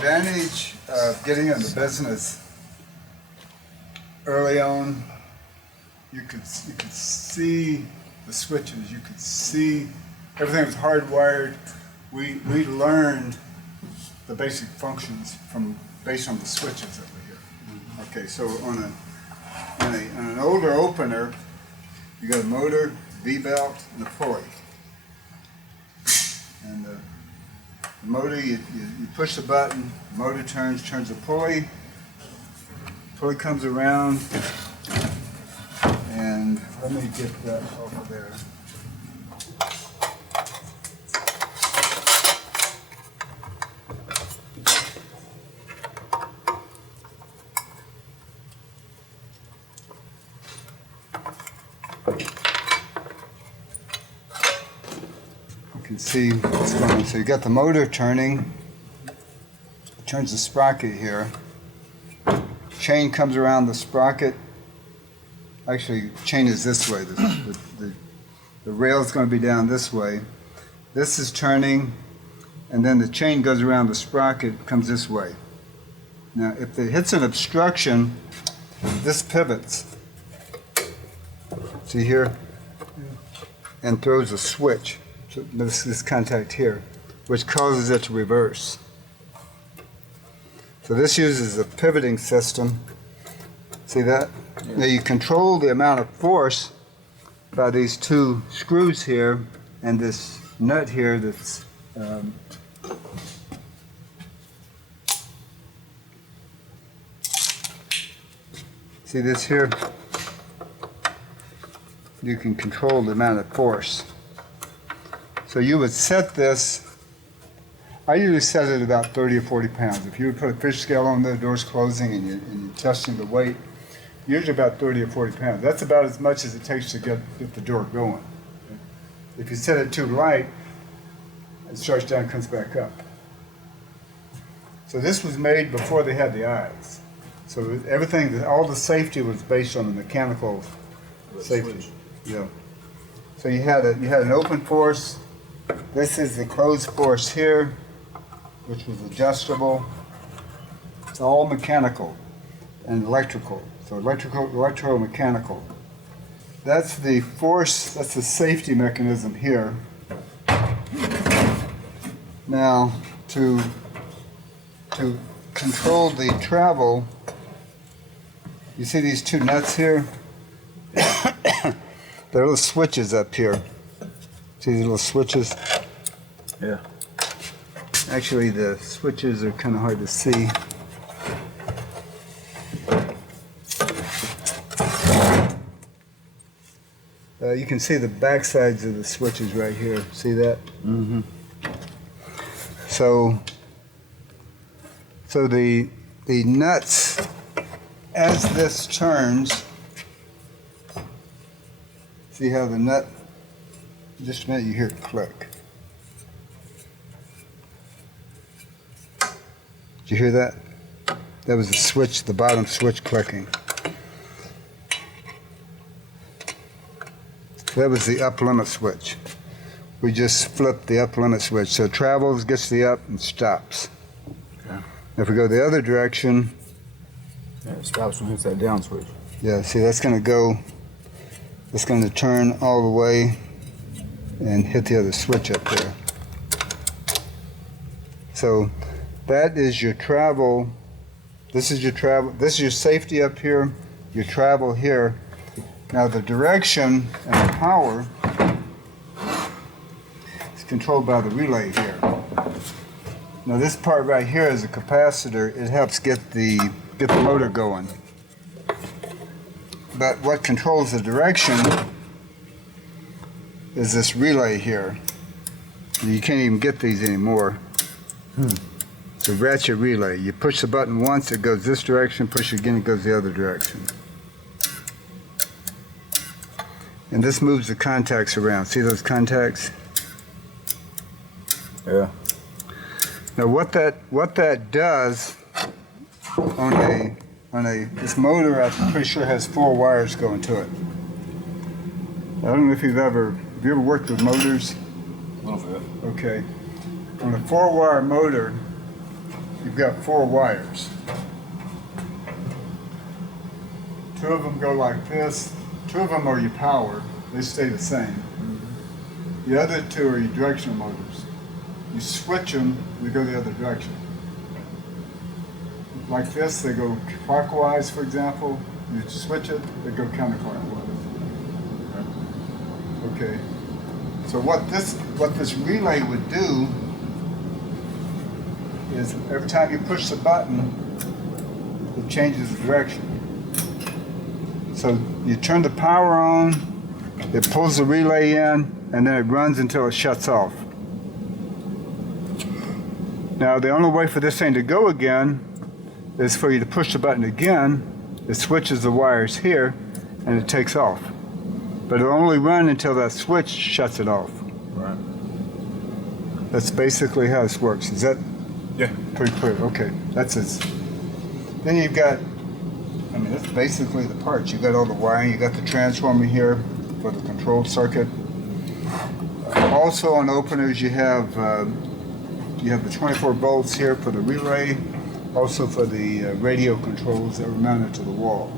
advantage of getting into business early on, you could see the switches, you could see everything was hardwired. We learned the basic functions based on the switches that were here. Mm-hmm. Okay, so on an older opener, you got a motor, V-belt, and a pulley. And the motor, you push the button, the motor turns the pulley comes around, and let me get that over there. You can see what's going on. So you got the motor turning, it turns the sprocket here. Chain comes around the sprocket. Actually, chain is this way. The rail is going to be down this way. This is turning, and then the chain goes around the sprocket, comes this way. Now, if it hits an obstruction, this pivots. See here? And throws a switch. So this contact here, which causes it to reverse. So this uses a pivoting system. See that? Yeah. Now you control the amount of force by these two screws here and this nut here that's see this here? You can control the amount of force. So you would set this, I usually set it about 30 or 40 pounds. If you would put a fish scale on the doors closing and you're testing the weight, usually about 30 or 40 pounds. That's about as much as it takes to get the door going. If you set it too light, it starts down and comes back up. So this was made before they had the eyes. So everything, all the safety was based on the mechanical safety. Yeah. So you had an open force. This is the closed force here, which was adjustable. It's all mechanical and electrical. So electromechanical. That's the force, that's the safety mechanism here. Now, to control the travel, you see these two nuts here? There are little switches up here. See these little switches? Yeah. Actually, the switches are kind of hard to see. You can see the back sides of the switches right here. See that? Mm-hmm. So the nuts, as this turns, see how the nut, just a minute you hear it click. Did you hear that? That was the switch, the bottom switch clicking. That was the up limit switch. We just flipped the up limit switch. So it travels, gets the up, and stops. Okay. If we go the other direction. Yeah, it stops when it hits that down switch. Yeah, see that's going to go, it's going to turn all the way and hit the other switch up there. So that is your travel. This is your travel. This is your safety up here, your travel here. Now the direction and the power is controlled by the relay here. Now this part right here is a capacitor. It helps get the motor going. But what controls the direction is this relay here. You can't even get these anymore. It's a ratchet relay. You push the button once, it goes this direction, push it again, it goes the other direction. And this moves the contacts around. See those contacts? Yeah. Now what that does on this motor, I'm pretty sure has 4 wires going to it. I don't know if have you ever worked with motors? A little bit. Okay. On a 4-wire motor, you've got 4 wires. 2 of them go like this. 2 of them are your power. They stay the same. The other 2 are your directional motors. You switch them, they go the other direction. Like this, they go clockwise, for example. You switch it, they go counterclockwise. Okay. So what this relay would do is every time you push the button, it changes the direction. So you turn the power on, it pulls the relay in, and then it runs until it shuts off. Now the only way for this thing to go again is for you to push the button again. It switches the wires here, and it takes off. But it'll only run until that switch shuts it off. Right. That's basically how this works. Is that Yeah. pretty clear? Okay, that's it. Then you've got, I mean, that's basically the parts. You've got all the wiring. You've got the transformer here for the control circuit. Also on openers, you have the 24 volts here for the relay. Also for the radio controls that were mounted to the wall.